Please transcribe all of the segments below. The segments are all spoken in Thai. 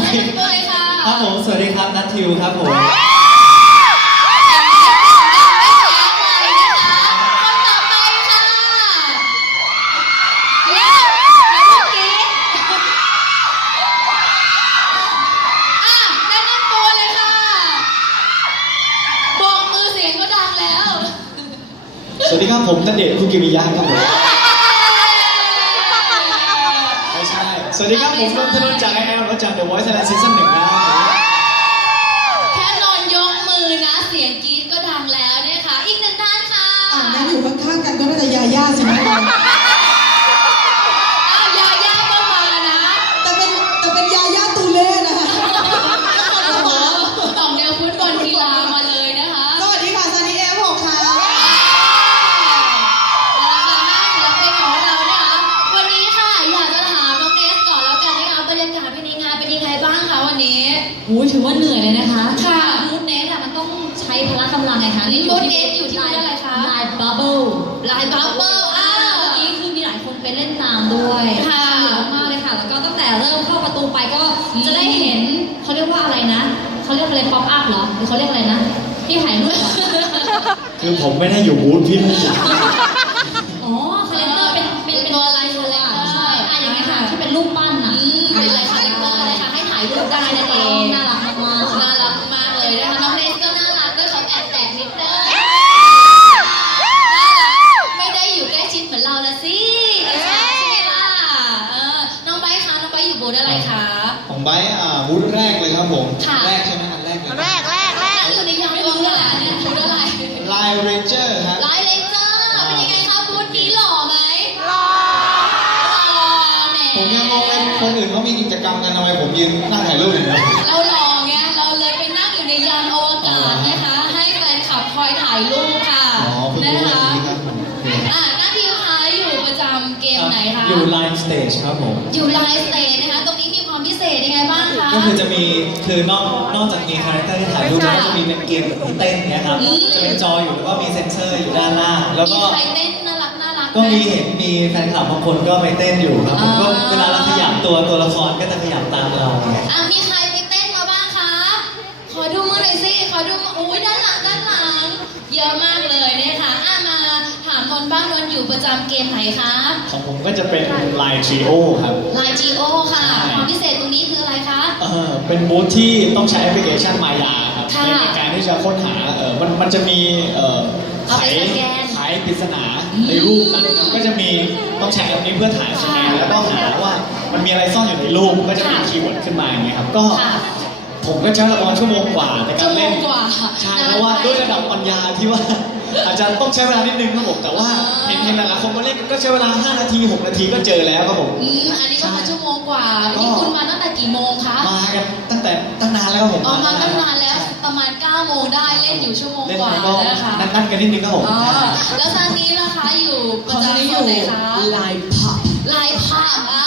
ไม่ข้ามค่ะแนะนำตัวเลยค่ะครับผม สวัสดีครับ นัททิวครับผมไม่แพ้ใครนะคะคนต่อไปค่ะเดี๋ยวเดี๋ยวเมื่อกี้อะแนะนำตัวเลยค่ะโบกมือเสียงก็ดังแล้วสวัสดีครับผมนันเดชน์คุกิมิยะครับผมไม่ใช่ สวัสดีครับ ผมนนทนนท์จากไอแอลและจาก The Voice Thailand Season หนึ่งนะครับแค่นอนยกมือนะเสียงกรี๊ดก็ดังแล้วนะคะ อีกหนึ่งท่านค่ะ อ่างั้นอยู่ข้างๆกันก็น่าจะยาย่าสินะอ้า อุ้ยถือว่าเหนื่อยเลยนะคะค่ะมูดเนสอะมันต้องใช้พละกำลังไงคะ Mood Net อยู่ที่อะไรคะลายบับเบิ้ลลายบับเบิ้ลอ้าวเมื่อกี้คือมีหลายคนไปเล่นตามด้วยค่ะสนุกมากเลยค่ะ แล้วก็ตั้งแต่เริ่มเข้าประตูไปก็จะได้เห็นเขาเรียกว่าอะไรนะเขาเรียกอะไรป๊อปอัพเหรอหรือเขาเรียกอะไรนะที่ถ่ายรูปอะคือผมไม่ได้อยู่บูธพี่ เรนเจอร์ครับ ไลท์เลเจอร์เป็นยังไงคะบูธนี้หล่อไหมหล่อหล่อแหมผมยังงงเลยคนอื่นเขามีกิจกรรมกันทำไมผมยืนนั่งถ่ายรูปอย่างเดียวเราหล่อไงเราเลยไปนั่งอยู่ในยานอวกาศนะคะ ให้แฟนคลับคอยถ่ายรูปค่ะอ๋อคุณนะรู้คะดีครับผมอ่าหน้าที่คะอยู่ประจำเกมไหนคะอยู่ไลน์สเตจครับผม อยู่ไลฟ์สเตจนะคะ ตรงนี้มีความพิเศษยังไงบ้างคะ ก็คือจะมี คือนอกนอกจากมีคาแรคเตอร์ที่ถ่ายรูปแล้วก็จะมีเป็นเกมแบบที่เต้นเนี้ยครับอืมจะเป็นจออยู่แล้วก็มีเซ็นเซอร์อยู่ด้านล่าง แล้วมีก็ใครเต้นน่ารักน่ารักไหก็มีเห็นมีแฟนคลับบางคนก็ไปเต้นอยู่ครับผมก็อ่าเวลาเราขยับตัวตัวละครก็จะขยับตามเราไงอะมีใคร สิขอดูมืออุ้ยด้านหลังด้านหลัง เยอะมากเลยนะคะอะมาถามคนบ้างนนท์อยู่ประจำเกมไหนคะของผมก็จะเป็นไลน์ทริโอครับ ไลน์จีโอค่ะ ความพิเศษตรงนี้คืออะไรคะ เออเป็นบูธที่ต้องใช้แอปพลิเคชันมายาครับค่ะในการที่จะค้นหาเออมันมันจะมีเออเอาไขไปสแกนไขปริศนาในรูปนั้นครับก็จะมีต้องใช้แอปนี้เพื่อถ่ายคะแนนแล้วก็หาว่ามันมีอะไรซ่อนอยู่ในรูปก็จะมีค่ะคีย์เวิร์ดขึ้นมาอย่างเงี้ยครับก็ค่ะ ผมก็ใช้ละครชั่วโมงกว่าในกาชั่รวโมเล่งนกว่าใช่นนเพราะว่าไปด้วยระดับปัญญาที่ว่า อาจจะต้องใช้เวลานิดนึงครับผมแต่ว่าอ่าเห็นเห็นหลายๆคนมาเล่นก็ใช้เวลา 5 นาที 6 นาทีก็เจอแล้วครับผม อืมอันนี้ก็มาชั่วโมงกว่านี่คุณมาตั้งแต่กี่โมงคะมากันตั้งแต่ตั้งนานแล้วครับผมออกมาตั้งนานแล้วประมาณ9โมงได้เล่นอยู่ชั่วโมงเล่นกว่าไปก็นะคะนั่นๆกันนิดนึงครับผม อ๋อแล้วซานี้ล่ะคะอยู่ปขระองซันนี่จำอโซยู่นไหนคะลายพับลายภาพอ่า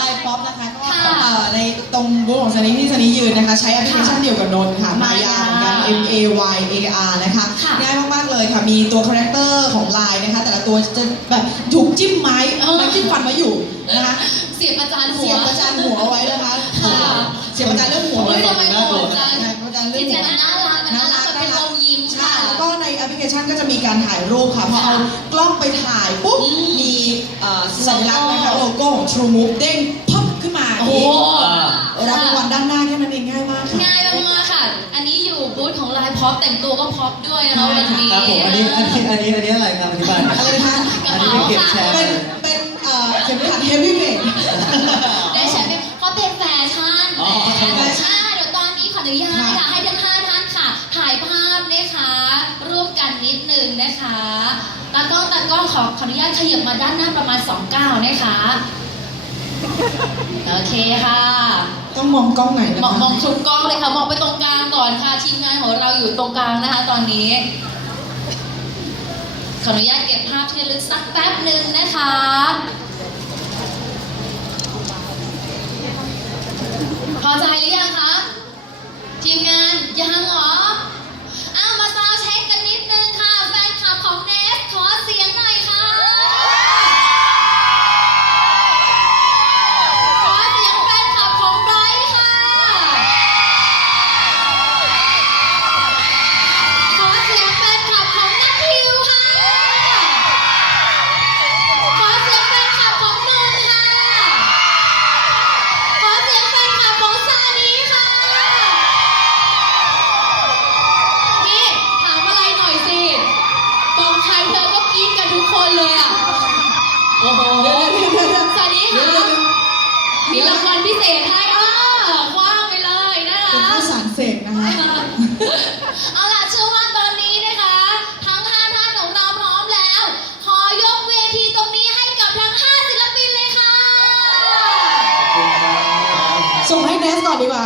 ลายป๊อปนะคะก็ค่ะเอ่อ ในตรงบูธของซันนี่ที่ซันนี่ยืนนะคะ ใช้แอปพลิเคชันเดียวกับนนท์ค่ะมายาเหมือนกัน M A Y A R นะคะค่ะง่ายมากๆเลยค่ะ มีตัวคาแรคเตอร์ของลายนะคะ แต่ละตัวจะแบบถูกจิ้มไม้เออ ไม้จิ้มฟันมาอยู่นะคะเสียบประจานหัว เสียบประจานหัวเอาไว้นะคะค่ะ เสียบประจานเรื่องหัวเฮ้ไว้ยทำไมโหดจังใช่ประจานจเรื่ริองงหัๆวมันน่ารักมันน่ารักมันเป็นลมยิ้มใช่ค่ะ แล้วก็ในแอปพลิเคชันก็จะมีการถ่ายรูปค่ะพอเอากล้องไปถ่ายปุ๊บ อืมมีเอ่อสัญลักษณ์นะคะโลโก้ของ True Move เด้ง รับรางวัลด้านหน้าแค่นั้นเองง่ายมากค่ะง่ายมากๆค่ะ อันนี้อยู่บูธของลายพ็อปแต่งตัวก็พ็อปด้วยนะคะวันนี้ครับผมอันนี้อันนี้อันนี้อันนี้อะไรครับอธิบายหน่อยอะไรนะคะอันนี้เป็นเก็บแชร์เป็นเป็นเอ่อเข็มขัด heavy weight ได้ใช้เป็นเขาเป็นแฟชั่นอ๋อแฟชั่นเดี๋ยวตอนนี้ขออนุญาตค่ะให้ทั้งห้าท่านค่ะ ถ่ายภาพนะคะร่วมกันนิดนึงนะคะตากล้องตากล้องขอขออนุญาตขยับมาด้านหน้าประมาณ2ก้าวนะคะ โอเคค่ะ ต้องมองกล้องไหนนะมองคะมองทุกกล้องเลยค่ะ มองไปตรงกลางก่อนค่ะ ทีมงานของเราอยู่ตรงกลางนะคะ ตอนนี้ ขออนุญาตเก็บภาพที่ระลึกสักแป๊บหนึ่งนะคะ พอใจหรือยังคะ ทีมงานยังเหรอ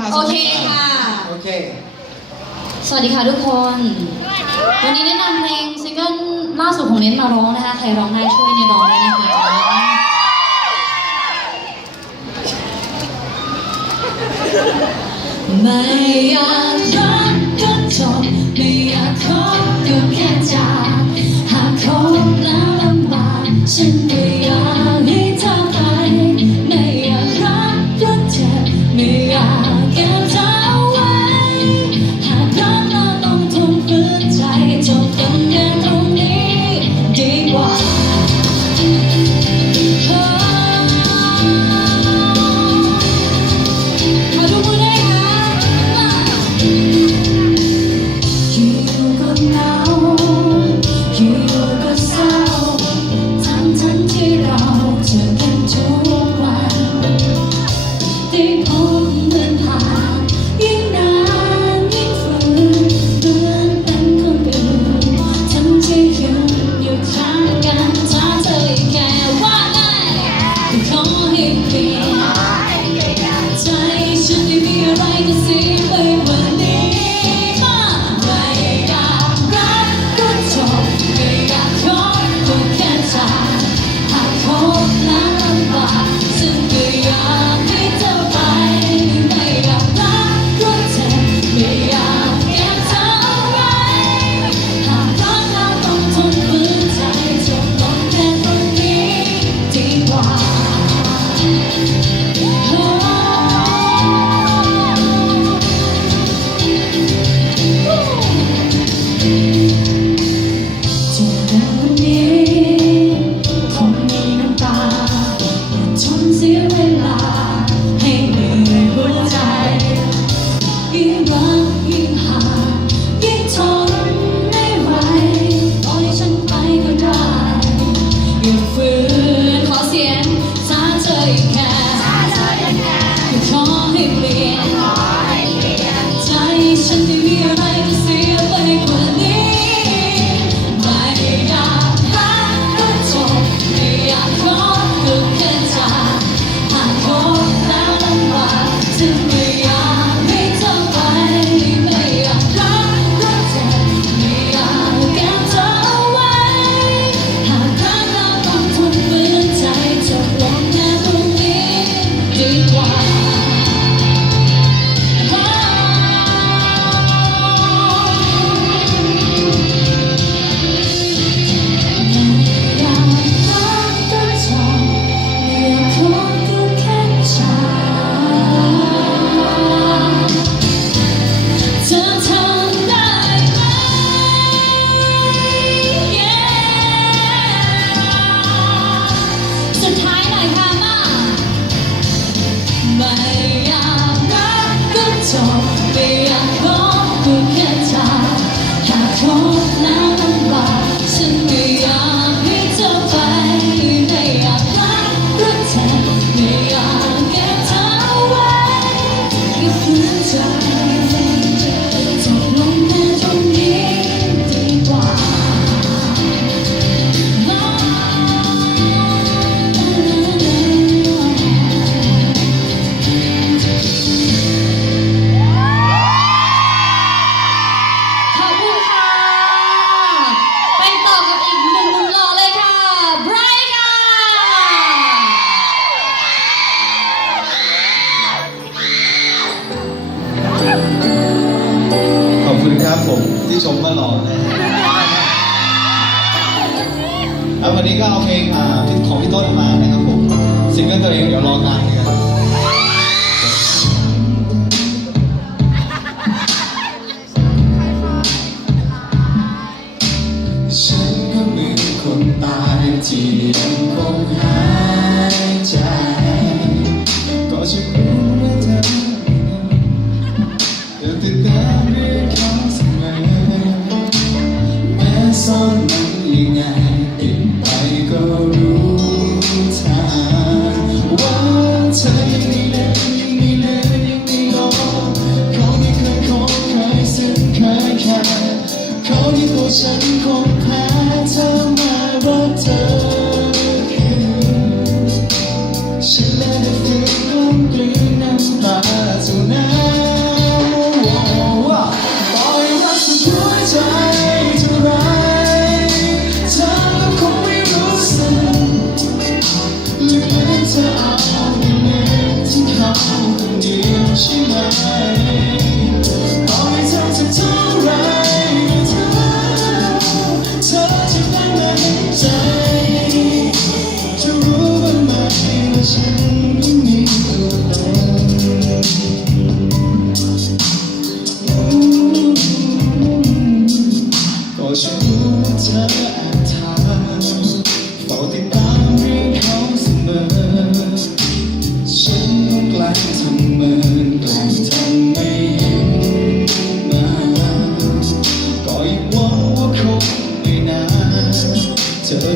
ค่ะโอเคค่ะ โอเค สวัสดีค่ะทุกคน วันนี้แนะนำเพลงซิงเกิลล่าสุดของเน้นมาร้องนะคะ ใครร้องได้ช่วยเน้นร้องด้วยนะคะไม่อยากรักก็ stand. ที่ชมว่าหล่อนะครับวันนี้ก็เอาเพลงของพี่ต้นมานะครับผมซิงเกิลตัวเองเดี๋ยวรอกลางเดือน Thank you.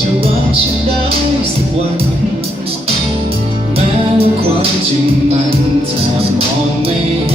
จะวังฉันได้สักวัน แม้ว่าความจริงมันแทบมองไม่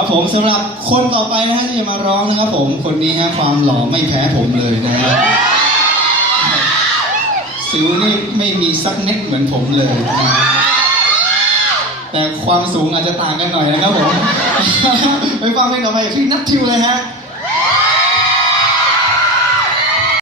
ับผมสำหรับคนต่อไปนะฮะที่จะมาร้องนะครับผมคนนี้ฮะความหล่อไม่แพ้ผมเลยนะฮะสิวนี่ไม่มีสักเน็ดเหมือนผมเลยนะฮะแต่ความสูงอาจจะต่างกันหน่อยนะครับผม ไปฟังเพลงต่อไปจากพี่นัททิวเลยฮะ